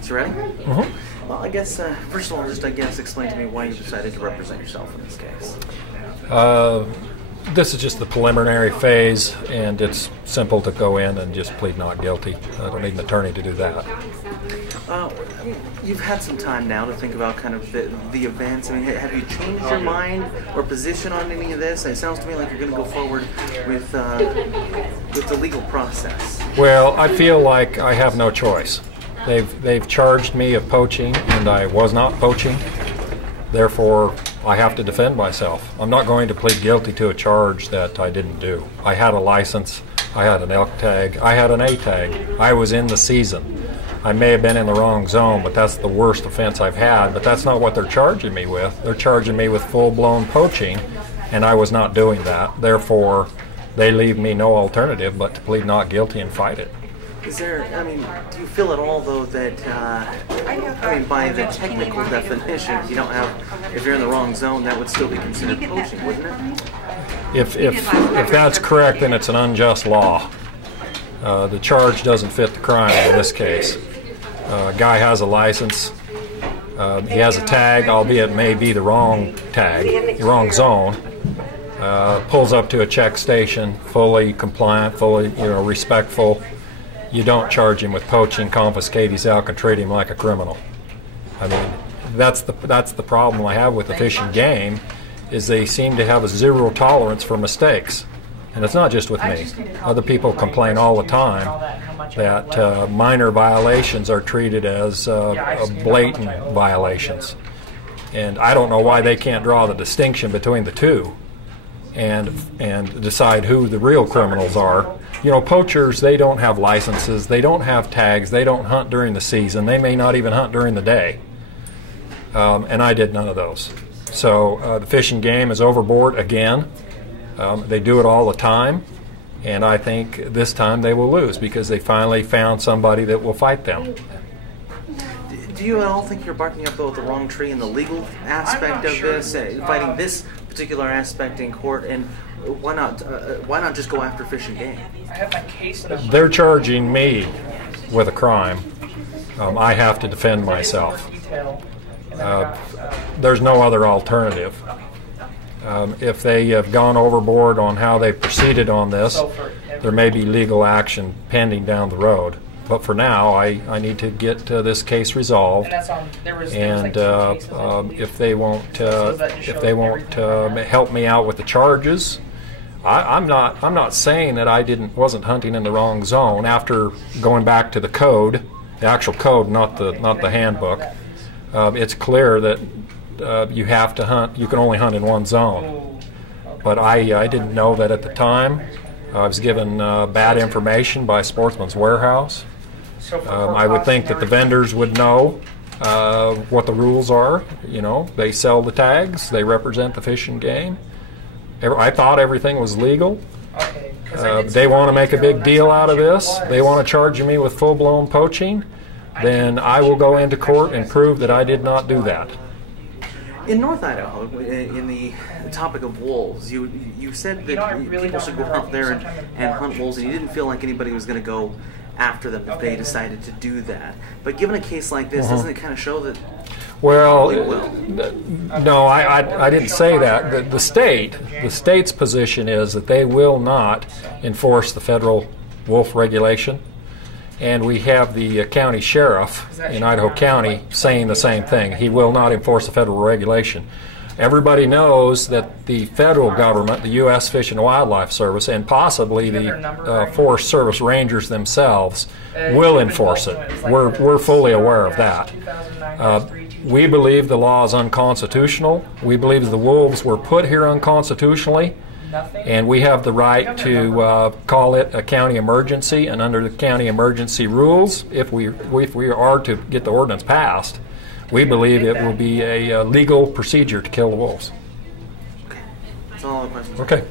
So ready? Mm-hmm. Well, I guess, first of all, just, explain to me why you decided to represent yourself in this case. This is just the preliminary phase, and it's simple to go in and just plead not guilty. I don't need an attorney to do that. You've had some time now to think about kind of the events. I mean, have you changed your mind or position on any of this? It sounds to me like you're going to go forward with the legal process. Well, I feel like I have no choice. They've charged me of poaching, and I was not poaching. Therefore, I have to defend myself. I'm not going to plead guilty to a charge that I didn't do. I had a license, I had an elk tag, I had an A tag. I was in the season. I may have been in the wrong zone, but that's the worst offense I've had. But that's not what they're charging me with. They're charging me with full-blown poaching, and I was not doing that. Therefore, they leave me no alternative but to plead not guilty and fight it. Is there, do you feel at all, though, that, by the technical definition, if you're in the wrong zone, that would still be considered poaching, wouldn't it? If that's correct, then it's an unjust law. The charge doesn't fit the crime in this case. A guy has a license, he has a tag, albeit it may be the wrong tag, the wrong zone, pulls up to a check station, fully compliant, fully respectful. You don't charge him with poaching, confiscate his elk, and treat him like a criminal. I mean, that's the problem I have with the Fish and Game, is they seem to have a zero tolerance for mistakes. And it's not just with me. Other people complain all the time that minor violations are treated as blatant violations. And I don't know why they can't draw the distinction between the two and decide who the real criminals are. You know, poachers, they don't have licenses, they don't have tags, they don't hunt during the season, they may not even hunt during the day. And I did none of those. So the Fish and Game is overboard again. They do it all the time, and I think this time they will lose because they finally found somebody that will fight them. Do you at all think you're barking up the wrong tree in the legal aspect of this, fighting this particular aspect in court, and why not just go after Fish and Game? They're charging me with a crime. I have to defend myself. There's no other alternative. If they have gone overboard on how they proceeded on this, there may be legal action pending down the road. But for now, I need to get this case resolved, and if they won't help me out with the charges, I'm not saying that I wasn't hunting in the wrong zone. After going back to the code, the actual code, not the handbook, it's clear that you have to hunt. You can only hunt in one zone. But I didn't know that at the time. I was given bad information by Sportsman's Warehouse. I would think that the vendors would know what the rules are. You know, they sell the tags, they represent the Fish and Game. I thought everything was legal. They want to make a big deal out of this. They want to charge me with full-blown poaching. Then I will go into court and prove that I did not do that. In North Idaho, in the topic of wolves, you said that people should go out there and hunt wolves, and you didn't feel like anybody was going to go after them if they decided to do that. But given a case like this, doesn't it kind of show that? Well, no, I didn't say that. The state's position is that they will not enforce the federal wolf regulation. And we have the county sheriff in Idaho County saying the same thing. He will not enforce the federal regulation. Everybody knows that the federal government, the U.S. Fish and Wildlife Service, and possibly the Forest Service rangers themselves will enforce it. We're fully aware of that. We believe the law is unconstitutional. We believe the wolves were put here unconstitutionally. And we have the right to call it a county emergency, and under the county emergency rules, if we are to get the ordinance passed, we believe it will be a legal procedure to kill the wolves. That's all the questions. Okay.